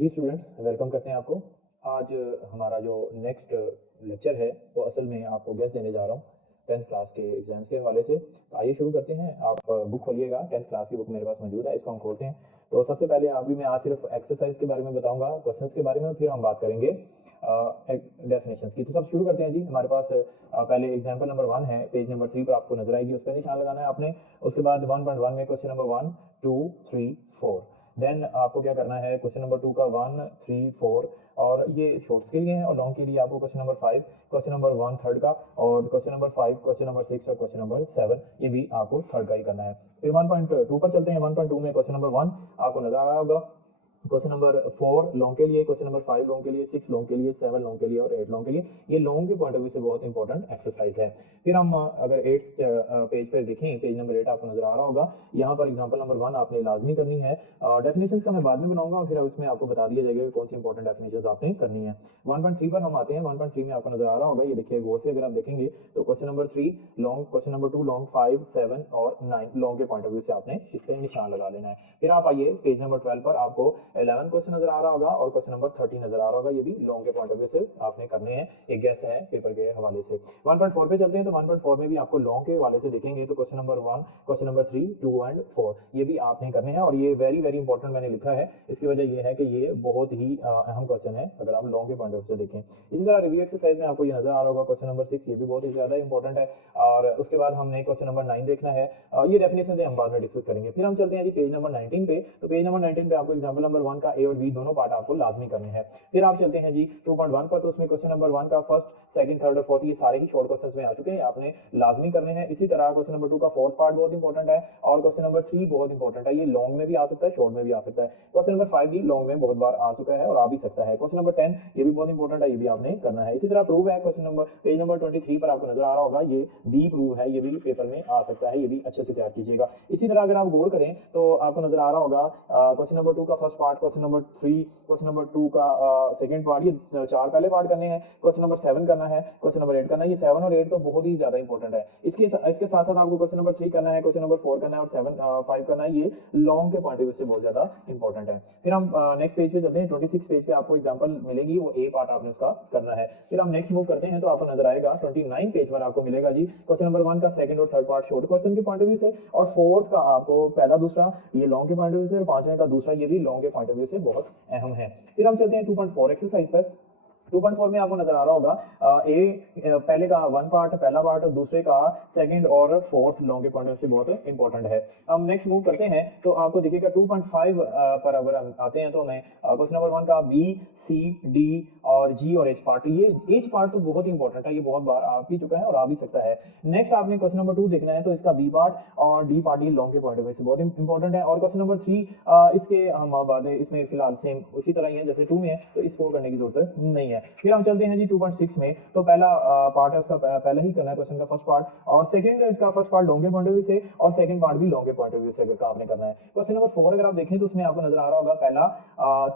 जी students, welcome करते हैं आपको। आज हमारा जो नेक्स्ट लेक्चर है वो असल में आपको गेस्ट देने जा रहा हूँ 10th क्लास के एग्जाम्स के हवाले से। तो आइए शुरू करते हैं। आप बुक खोलिएगा, 10th क्लास की बुक मेरे पास मौजूद है, इसको हम खोलते हैं। तो सबसे पहले अभी मैं आज सिर्फ एक्सरसाइज के बारे में बताऊंगा, क्वेश्चंस के बारे में, फिर हम बात करेंगे डेफिनेशंस की। तो सब शुरू करते हैं जी। हमारे पास पहले एग्जाम्पल नंबर 1 है, पेज नंबर 3 पर आपको नजर आएगी, उस पर निशान लगाना है आपने। उसके बाद 1.1 में क्वेश्चन नंबर 1, 2, 3, 4। देन आपको क्या करना है, क्वेश्चन नंबर 2 का 1, 3, 4, और ये शॉर्ट्स के लिए है, और लॉन्ग के लिए आपको question number 5, question number 1 third का, और क्वेश्चन नंबर 5, क्वेश्चन नंबर 6 और क्वेश्चन नंबर 7 ये भी आपको थर्ड का ही करना है। फिर 1.2 पर चलते हैं। 1.2 में क्वेश्चन नंबर 1 आपको नजर आ रहा होगा, क्वेश्चन नंबर 4 लॉन्ग के लिए, क्वेश्चन नंबर 5 लॉन्ग के लिए, 6 लॉन्ग के लिए, 7 लॉन्ग के लिए और 8 लॉन्ग के लिए। ये लॉन्ग के पॉइंट ऑफ व्यू से बहुत इंपॉर्टेंट एक्सरसाइज है। फिर हम अगर 8 पेज पर देखें, पेज नंबर 8 आपको नजर आ रहा होगा, यहाँ पर एग्जांपल नंबर 1 आपने लाजमी करनी है। डेफिनेशंस का मैं बाद में बनाऊंगा, फिर उसमें आपको बता दिया जाएगा कि कौन सी इंपॉर्टेंट डेफिनेशंस आपने करनी है। 1.3 पर हम आते हैं। 1.3 में आपको नजर आ रहा होगा, ये देखिए गौर से अगर आप देखेंगे तो question number 3 long, question number 2 long, 5, 7 और 9 लॉन्ग के पॉइंट ऑफ व्यू से आपने इस पर निशान लगा लेना है। फिर आप आइए पेज नंबर 12 पर, आपको 11 क्वेश्चन नजर आ रहा होगा और क्वेश्चन नंबर 13 नजर आ रहा होगा, ये भी लॉन्ग के पॉइंट ऑफ व्यू से आपने करने हैं। एक गैस है पेपर के हवाले से। 1.4 पे चलते हैं। तो 1.4 में भी आपको लॉन्ग के हवाले से देखेंगे तो question number 1, question number 3, 2 and 4 ये भी आपने करने हैं, और ये वेरी वेरी इंपॉर्टेंट मैंने लिखा है। इसकी वजह ये है कि ये बहुत ही अहम क्वेश्चन है अगर आप लॉन्ग के पॉइंट ऑफ व्यू से देखें। इसी तरह रिव्यू एक्सरसाइज में आपको ये नजर आ रहा होगा, क्वेश्चन नंबर 6 ये भी बहुत ही ज्यादा इंपॉर्टेंट है। और उसके बाद हमने क्वेश्चन नंबर 9 देखना है। ये डेफिनेशन से हम बाद में डिस्कस करेंगे। फिर हम चलते हैं जी पेज नंबर 19 पे। तो पेज नंबर 19 पे आपको एग्जांपल नंबर 1 का ए और बी दोनों पार्ट आपको लाजमी करने हैं। फिर आप चलते हैं जी 2.1 पर। तो उसमें क्वेश्चन नंबर 1 का फर्स्ट, सेकंड, थर्ड और फोर्थ ये सारे ही शॉर्ट क्वेश्चंस में आ चुके हैं, आपने लाजमी करने हैं। इसी तरह क्वेश्चन नंबर 2 का फोर्थ पार्ट बहुत इंपॉर्टेंट है, और क्वेश्चन नंबर 3 बहुत इंपॉर्टेंट है। ये लॉन्ग में भी आ सकता है, शॉर्ट में भी आ सकता है। क्वेश्चन नंबर 5 भी लॉन्ग में बहुत बार आ चुका है और आ भी सकता है। क्वेश्चन नंबर 10 ये भी बहुत इंपॉर्टेंट है, ये भी आपने करना है। इसी तरह प्रूव है, क्वेश्चन नंबर पेज नंबर 23 पर आपको नजर आ रहा होगा, ये बी प्रूव है, ये भी पेपर में आ सकता है, ये भी अच्छे से तैयार कीजिएगा। इसी तरह अगर आप गौर करें तो आपको नजर आ रहा होगा क्वेश्चन नंबर 2 का first part, question number 3, question number 2 का सेकंड पार्ट, ये 4 पहले पार्ट करने हैं। क्वेश्चन नंबर 7 करना है, क्वेश्चन नंबर 8 करना है। ये 7 और 8 तो बहुत ही ज्यादा इंपॉर्टेंट है। इसके साथ साथ आपको क्वेश्चन नंबर 3 करना है, क्वेश्चन नंबर 4 करना है और 5 करना है। ये लॉन्ग के पॉइंट ऑफ व्यू से बहुत ज्यादा इंपॉर्टेंट है। फिर हम नेक्स्ट पेज पे चलते हैं। 26 पेज पे आपको एग्जांपल मिलेगी, वो ए पार्ट आपने उसका करना है। फिर हम नेक्स्ट मूव करते हैं तो आपको नजर आएगा 29 पेज पर आपको मिलेगा जी क्वेश्चन नंबर 1 का सेकंड और थर्ड पार्ट शॉर्ट क्वेश्चन के पॉइंट ऑफ व्यू से, और फोर्थ का आपको पहला दूसरा ये लॉन्ग के पॉइंट ऑफ व्यू से, और पांचवें का दूसरा ये भी लॉन्ग के पॉइंट ऑफ व्यू से बहुत अहम है। फिर हम चलते हैं 2.4 एक्सरसाइज पर। 2.4 में आपको नजर आ रहा होगा पहले का 1 पार्ट, पहला पार्ट, और दूसरे का सेकंड और फोर्थ लॉन्ग के पॉइंट ऑफ व्यू से बहुत इंपॉर्टेंट है। हम नेक्स्ट मूव करते हैं तो आपको देखिएगा 2.5 पर अगर हम आते हैं तो हमें क्वेश्चन नंबर 1 का बी, सी, डी और जी और एच पार्ट, ये एच पार्ट तो बहुत इंपॉर्टेंट है, ये बहुत बार आ भी चुका है और आ भी सकता है। नेक्स्ट आपने क्वेश्चन नंबर 2 देखना है, तो इसका बी पार्ट और डी पार्ट ये लॉन्ग के पॉइंट ऑफ व्यू से बहुत इंपॉर्टेंट है। और क्वेश्चन नंबर 3 इसके हम बाद इसमें फिलहाल सेम उसी तरह ही है जैसे 2 में है, तो इसको करने की जरूरत नहीं है। फिर हम चलते हैं जी 2.6 में। तो पहला पार्ट है उसका पहले ही करना है, क्वेश्चन का फर्स्ट पार्ट, और सेकंड इसका फर्स्ट पार्ट लॉन्ग के पॉइंट ऑफ व्यू से और सेकंड पार्ट भी लॉन्ग के पॉइंट ऑफ व्यू से अगर आपने करना है। क्वेश्चन नंबर 4 अगर आप देखें तो उसमें आपको नजर आ रहा होगा पहला,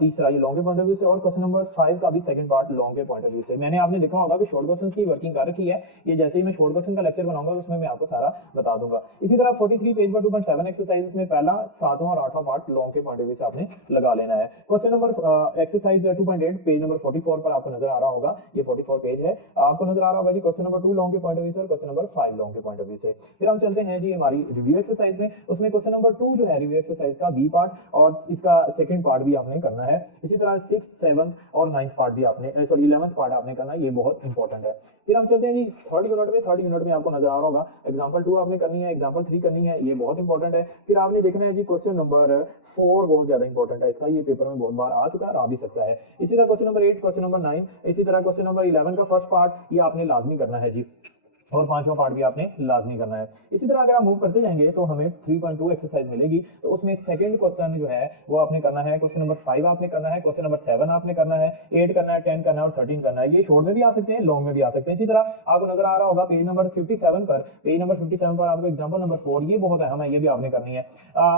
तीसरा ये लॉन्ग के पॉइंट ऑफ व्यू से, और क्वेश्चन नंबर 5 का भी सेकंड पार्ट लॉन्ग के पॉइंट ऑफ व्यू से। मैंने आपने देखा होगा कि शॉर्ट क्वेश्चंस की वर्किंग कर रखी है, ये जैसे ही मैं शॉर्ट क्वेश्चन का लेक्चर बनाऊंगा उसमें मैं आपको सारा बता दूंगा। इसी तरह 43 पेज पर 2.7 एक्सरसाइज में पहला, 7वां और 8वां पार्ट लॉन्ग के पॉइंट ऑफ व्यू से आपने लगा लेना है। Question number exercise 2.8 page number 44 पर आपको नजर आ रहा होगा, ये 44 पेज है, आपको नजर आ रहा होगा जी क्वेश्चन नंबर 2 लॉन्ग के पॉइंट ऑफ व्यू से और क्वेश्चन नंबर 5 लॉन्ग के पॉइंट ऑफ व्यू से। फिर हम चलते हैं जी हमारी रिव्यू एक्सरसाइज में। उसमें क्वेश्चन नंबर 2 जो है रिव्यू एक्सरसाइज का बी पार्ट और इसका सेकंड पार्ट भी आपने करना है। इसी तरह 6th, 7th और 9th पार्ट भी आपने 11th पार्ट आपने करना है, ये बहुत इंपॉर्टेंट है। फिर हम चलते हैं जी थर्ड यूनिट में। थर्ड यूनिट में आपको नजर आ रहा होगा एग्जांपल 2 आपने करनी है, एग्जांपल 3 करनी है, ये बहुत इंपॉर्टेंट है। फिर आपने देखना है जी क्वेश्चन नंबर 4 बहुत ज्यादा इंपॉर्टेंट है, इसका ये पेपर में बहुत बार आ चुका है, आ भी सकता है। इसी तरह क्वेश्चन नंबर 8, क्वेश्चन नंबर 9, इसी तरह क्वेश्चन नंबर 11 का फर्स्ट पार्ट ये आपने लाजमी करना है जी, और 5वां पार्ट भी आपने लाजमी करना है। इसी तरह अगर आप मूव करते जाएंगे तो हमें 3.2 एक्सरसाइज मिलेगी। तो उसमें सेकंड क्वेश्चन जो है वो आपने करना है, क्वेश्चन नंबर 5 आपने करना है, क्वेश्चन नंबर 7 आपने करना है, 8 करना है, 10 करना है और 13 करना है। ये शॉर्ट में भी आ सकते हैं, लॉन्ग में भी आ सकते हैं। इसी तरह आपको नजर आ रहा होगा पेज नंबर 57 पर, पेज नंबर 57 पर आपको एग्जांपल नंबर 4 ये बहुत अहम है, ये भी आपने करनी है।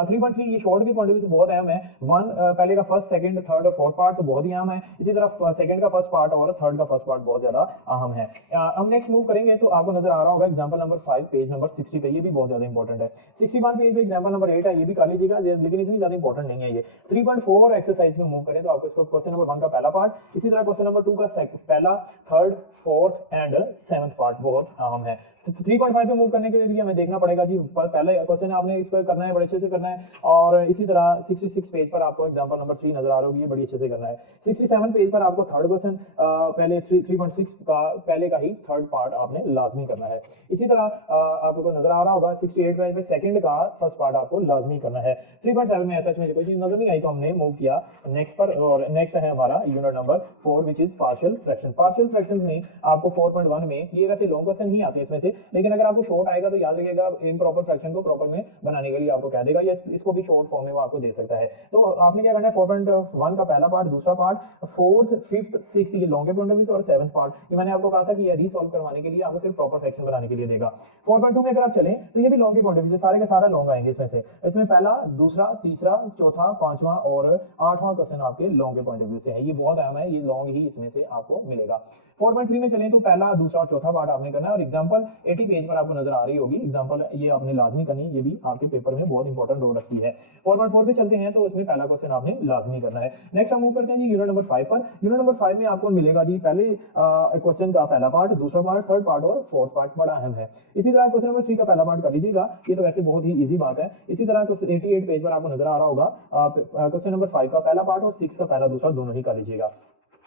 3.3 ये शॉर्ट के पॉइंट ऑफ व्यू से बहुत अहम है। 1 पहले का फर्स्ट, सेकंड, थर्ड और फोर्थ पार्ट तो बहुत ही अहम है। इसी तरह सेकंड का फर्स्ट पार्ट और थर्ड का फर्स्ट पार्ट बहुत ज्यादा अहम है। हम नेक्स्ट मूव करेंगे तो आपको नजर नजर आ रहा होगा एग्जांपल नंबर 5 पेज नंबर 60 पे, ये भी बहुत ज्यादा इंपॉर्टेंट है। 61 पेज पे एग्जांपल नंबर 8 है, ये भी कर लीजिएगा, लेकिन इतनी ज्यादा इंपॉर्टेंट नहीं है ये। 3.4 एक्सरसाइज में मूव करें तो आपको इसको क्वेश्चन नंबर 1 का पहला पार्ट, इसी तरह क्वेश्चन नंबर 2 का पहला, third, fourth and seventh part बहुत अहम है। 3.5 पे मूव करने के लिए हमें देखना पड़ेगा जी, पहले क्वेश्चन आपने इस पर करना है, बड़े अच्छे से करना है। और इसी तरह 66 पेज पर आपको एग्जांपल नंबर 3 नजर आ रहा होगी, ये बड़ी अच्छे से करना है। 67 पेज पर आपको थर्ड क्वेश्चन पहले 3.6 का पहले का ही थर्ड पार्ट आपने लाजमी करना है। इसी तरह आपको नजर आ रहा होगा 68 पेज पे सेकंड का फर्स्ट पार्ट आपको लाजमी करना है। 3.7 में ऐसा कोई चीज नजर नहीं आई तो हमने मूव किया नेक्स्ट पर, और नेक्स्ट है हमारा unit number 4 which is partial fraction. Partial fraction में आपको 4.1 में, ये वैसे लॉन्ग क्वेश्चन ही आती है इसमें से, लेकिन अगर आपको शॉर्ट आएगा तो याद रखिएगा इम्प्रॉपर फ्रैक्शन को प्रॉपर में बनाने के लिए आपको कह देगा, या इसको भी शॉर्ट फॉर्म में वो आपको दे सकता है। तो आपने क्या करना है, 4.1 का पहला पार्ट, दूसरा पार्ट, फोर्थ, फिफ्थ, सिक्स्थ, ये लॉन्ग के पॉइंट ऑफ व्यू से, और सेवंथ पार्ट ये मैंने आपको कहा था कि ये रीसॉल्व करवाने के लिए आपको सिर्फ प्रॉपर फ्रैक्शन बनाने के लिए देगा। 4.2 में अगर आप चलें तो ये भी लॉन्ग के पॉइंट ऑफ व्यू से सारे का सारा लॉन्ग आएंगे इसमें से। इसमें पहला, दूसरा, तीसरा, चौथा, पांचवा और आठवां क्वेश्चन आपके लॉन्ग के पॉइंट ऑफ व्यू से है। ये बहुत अहम है, ये लॉन्ग ही इसमें से आपको मिलेगा। 4.3 में चलें तो पहला, दूसरा और चौथा पार्ट आपने करना है, और एग्जांपल 80 पेज पर आपको नजर आ रही होगी एग्जांपल, ये आपने लाजमी करनी है, ये भी आपके पेपर में बहुत इंपॉर्टेंट रोल रखती है। 4.4 पे चलते हैं तो उसमें पहला क्वेश्चन आपने लाजमी करना है। नेक्स्ट हम मूव करते हैं जी यूनिट नंबर 5 पर। यूनिट नंबर 5 में आपको मिलेगा जी पहले क्वेश्चन का पहला पार्ट, दूसरा पार्ट, थर्ड पार्ट और फोर्थ पार्ट, बड़ा अहम है। इसी तरह क्वेश्चन नंबर 3 का पहला पार्ट कर लीजिएगा, ये तो वैसे बहुत ही इजी बात है। इसी तरह 88 पेज पर आपको नजर आ रहा होगा क्वेश्चन नंबर 5 का पहला पार्ट और 6 का पहला, दूसरा दोनों ही कर लीजिएगा।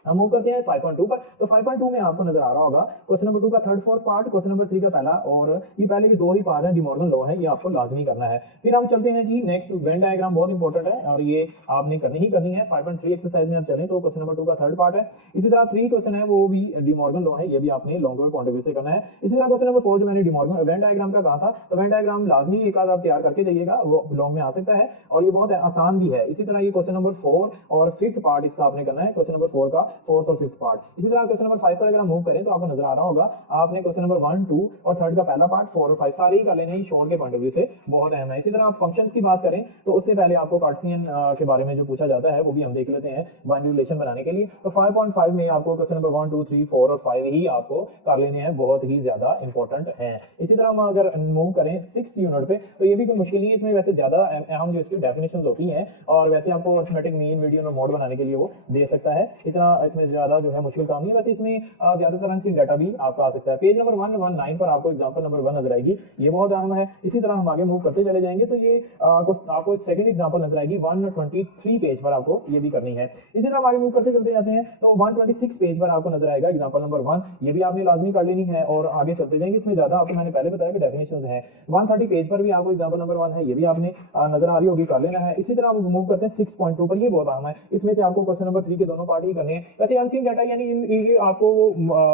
हम मूव करते हैं 5.2 पर। तो 5.2 में आपको नजर आ रहा होगा क्वेश्चन नंबर 2 का third fourth part, question number 3 का पहला, और ये पहले के दो ही पार्ट है, डी मॉर्गन लॉ है, ये आपको लाजमी करना है। फिर हम चलते हैं जी नेक्स्ट, वेन डायग्राम बहुत इंपॉर्टेंट है और ये आपने करनी ही करनी है। 5.3 एक्सरसाइज में आप चलें तो क्वेश्चन नंबर 2 का थर्ड पार्ट है। इसी तरह 3 क्वेश्चन है वो भी डी मॉर्गन लॉ है, ये भी आपने long way point of view से करना है। इसी तरह क्वेश्चन नंबर 4 जो मैंने डी मॉर्गन वेन डायग्राम का कहा था, तो वेन डायग्राम लाजमी एक आध आप तैयार करके जाइएगा, वो लॉन्ग में आ सकता है और ये बहुत आसान भी है। इसी तरह ये क्वेश्चन नंबर 4 और फिफ्थ पार्ट इसका आपने करना है, क्वेश्चन नंबर 4 का फोर्थ और फिफ्थ पार्ट। इसी तरह क्वेश्चन नंबर 5 पर अगर हम मूव करें तो आपको नजर आ रहा होगा आपने क्वेश्चन नंबर 1, 2 और थर्ड का पहला पार्ट, 4 और 5 सारे ही कर लेने हैं, शॉर्ट के पॉइंट ऑफ व्यू से बहुत अहम है। इसी तरह आप फंक्शंस की बात करें तो उससे पहले आपको कार्टेशियन के बारे में जो पूछा जाता है वो भी हम देख लेते हैं बाइनरी रिलेशन बनाने के लिए। तो 5.5 में आपको क्वेश्चन नंबर 1, 2, 3, 4 और 5 ही आपको कर लेने हैं, बहुत ही ज्यादा इंपॉर्टेंट है। इसी तरह हम अगर मूव करें 6 यूनिट पे तो ये भी कोई मुश्किल नहीं है, इसमें वैसे ज्यादा अहम जो इसकी डेफिनेशंस होती हैं और वैसे आपको अरिथमेटिक मीन, मीडियन और मोड बनाने के लिए वो दे सकता है, इतना इसमें ज्यादा जो है मुश्किल काम नहीं है। वैसे इसमें ज्यादातर अनसीन डाटा भी आपका आ सकता है। पेज नंबर 119 पर आपको एग्जांपल नंबर 1 नजर आएगी, ये बहुत अहम है। इसी तरह हम आगे मूव करते चले जाएंगे तो ये आपको सेकंड एग्जांपल नजर आएगी 123 पेज पर, आपको ये भी करनी है। इसी तरह हम आगे मूव करते चलते जाते हैं तो 126 पेज पर आपको नजर आएगा एग्जांपल नंबर 1, ये भी आपने लाजमी कर लेनी है और आगे चलते जाएंगे। इसमें ज्यादा आपको मैंने पहले बताया कि डेफिनेशंस हैं। 130 पेज पर भी आपको एग्जांपल नंबर 1 है, ये भी आपने नजर आ रही होगी, कर लेना है। इसी तरह हम मूव करते हैं 6.2 पर, ये बहुत अहम है, इसमें से आपको क्वेश्चन नंबर 3 के दोनों पार्ट ही करने हैं। वैसे अनसीन डाटा यानी आपको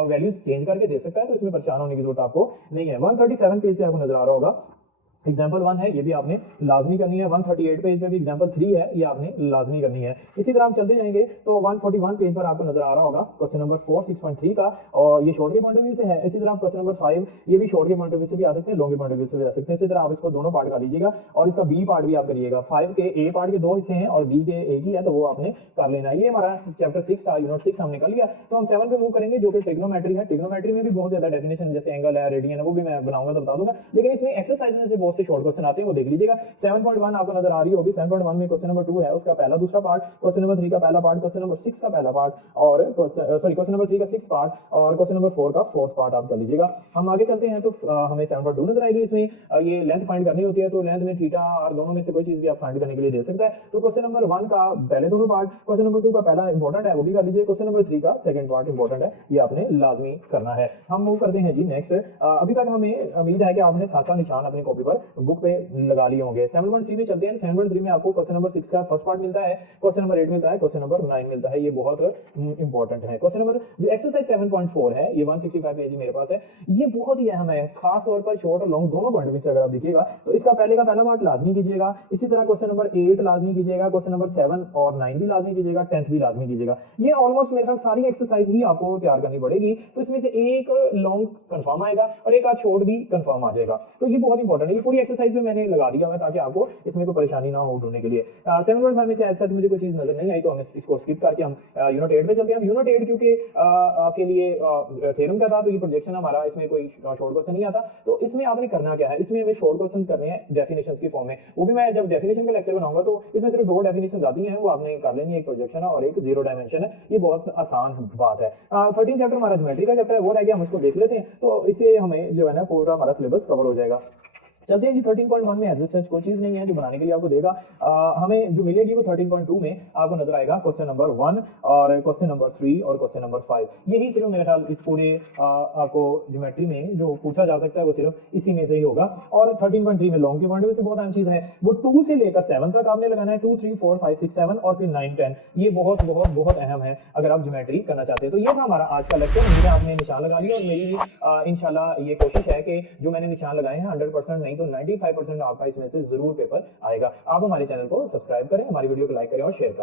वैल्यूज चेंज करके दे सकता है, तो इसमें परेशान होने की जरूरत आपको नहीं है। 137 पेज पे आपको नजर आ रहा होगा एग्जाम्पल 1 है, ये भी आपने लाजमी करनी है। 138 पेज पे भी एग्जाम्पल 3 है, ये आपने लाजमी करनी है। इसी तरह हम चलते जाएंगे तो 141 पेज पर आपको नजर आ रहा होगा क्वेश्चन नंबर 4 6.3 का, और ये शॉर्ट के पॉइंट ऑफ व्यू से है। इसी तरह क्वेश्चन नंबर 5, ये भी शॉर्ट के पॉइंट ऑफ व्यू से भी आ सकते हैं, लॉन्ग के पॉइंट ऑफ व्यू से भी आ सकते हैं। इसी तरह आप इसको दोनों पार्ट कर लीजिएगा और इसका बी पार्ट भी आप करिएगा। 5 के ए पार्ट के 2 हिस्से हैं और बी के एक ही है, तो वो आपने कर लेना है। ये हमारा चैप्टर 6 था, यूनिट 6 हमने कर लिया। तो हम 7 पे मूव करेंगे जो कि ट्रिग्नोमेट्री है। ट्रिग्नोमेट्री में भी बहुत ज्यादा डेफिनेशन, जैसे एंगल है, रेडियन है, वो भी मैं बनाऊंगा तो बता दूंगा, लेकिन इसमें एक्सरसाइज में से बहुत से शॉर्ट क्वेश्चन आते हैं, देख लीजिएगा। 7.1 आपको नजर आ रही होगी। 7.1 में क्वेश्चन नंबर 2 है, उसका पहला दूसरा पार्ट, क्वेश्चन नंबर 3 का पहला पार्ट, क्वेश्चन नंबर 6 का पहला पार्ट और क्वेश्चन नंबर 3 का 6 पार्ट और क्वेश्चन नंबर 4 का फोर्थ पार्ट आप कर लीजिएगा। हम आगे चलते हैं तो हमें 7.2 नजर आएगी। इसमें ये लेंथ फाइंड करनी होती है, तो लेंथ में थीटा और दोनों में से कोई चीज भी आप फाइंड करने के लिए दे सकता है। तो क्वेश्चन नंबर 1 का पहले दोनों पार्ट, क्वेश्चन नंबर 2 का पहला इंपॉर्टेंट है, वो भी कर लीजिए। क्वेश्चन नंबर 3 का सेकंड पार्ट इंपॉर्टेंट है, ये आपने लाजमी करना है। हम मूव करते हैं जी नेक्स्ट। अभी तक हमें उम्मीद है कि आपने साथ निशान अपने कॉपी पर बुक पे लगा लिए होंगे। 7.3 में चलते हैं। 7.3 में आपको क्वेश्चन नंबर 6 का फर्स्ट पार्ट मिलता है, क्वेश्चन नंबर 8 मिलता है, क्वेश्चन नंबर 9 मिलता है, ये बहुत इंपॉर्टेंट है। क्वेश्चन नंबर जो एक्सरसाइज 7.4 है, ये 165 पेज मेरे पास है, ये बहुत ही अहम है, खास तौर पर शॉर्ट और लॉन्ग दोनों पॉइंट से अगर आप देखिएगा तो इसका पहले का पहला पार्ट लाजमी कीजिएगा। इसी तरह क्वेश्चन नंबर 8 लाजमी कीजिएगा, क्वेश्चन नंबर 7 और 9 भी लाजमी कीजिएगा, 10th भी लाजमी कीजिएगा। ये ऑलमोस्ट मेरे ख्याल सारी एक्सरसाइज ही आपको तैयार करनी पड़ेगी, तो इसमें से एक लॉन्ग कंफर्म आएगा और एक आध शॉर्ट भी कंफर्म आ जाएगा। तो ये बहुत इंपॉर्टेंट है, ये पूरी पूरी एक्सरसाइज में मैंने लगा दिया है ताकि आपको इसमें कोई परेशानी ना हो ढूंढने के लिए। 7.5 में से ऐसा मुझे कोई चीज नजर नहीं आई, तो हम इसको स्किप करके हम यूनिट 8 पे चलते हैं। यूनिट 8 क्योंकि के लिए थ्योरम का था, तो ये प्रोजेक्शन हमारा, इसमें कोई शॉर्ट क्वेश्चन नहीं आता। तो इसमें आपने करना क्या है, इसमें हमें शॉर्ट क्वेश्चन करने हैं डेफिनेशंस की फॉर्म में। वो भी मैं जब डेफिनेशन का लेक्चर बनाऊंगा तो इसमें सिर्फ 2 डेफिनेशन आती हैं, वो आपने कर लेनी है, एक प्रोजेक्शन है और एक जीरो डायमेंशन है। ये बहुत आसान बात है। 13 चैप्टर हमारा ज्योमेट्री का चैप्टर है, वो रह गया, हम उसको देख लेते हैं, तो इससे हमें जो है ना पूरा हमारा सिलेबस कवर हो जाएगा। चलते हैं जी 13.1 में। एज सच कोई चीज नहीं है जो बनाने के लिए आपको देगा, हमें जो मिलेगी वो 13.2 में आपको नजर आएगा क्वेश्चन नंबर 1 और क्वेश्चन नंबर 3 और क्वेश्चन नंबर 5। यही सिर्फ मेरे ख्याल इस पूरे आपको ज्योमेट्री में जो पूछा जा सकता है वो सिर्फ इसी में से ही होगा। और 13.3 में लॉन्ग के पॉइंट से बहुत अहम चीज है, वो 2 से लेकर 7 तक आपने लगाना है, 2 3 4 5 6 7 और फिर 9 10। ये बहुत बहुत बहुत अहम है अगर आप ज्योमेट्री करना चाहते हैं। तो ये था हमारा आज का लेक्चर। मैंने आपने निशान लगा लिया और मेरी इंशाल्लाह ये कोशिश है कि जो मैंने निशान लगाए हैं 100% नहीं तो 95% आपका इसमें से जरूर पेपर आएगा। आप हमारे चैनल को सब्सक्राइब करें, हमारी वीडियो को लाइक करें और शेयर करें।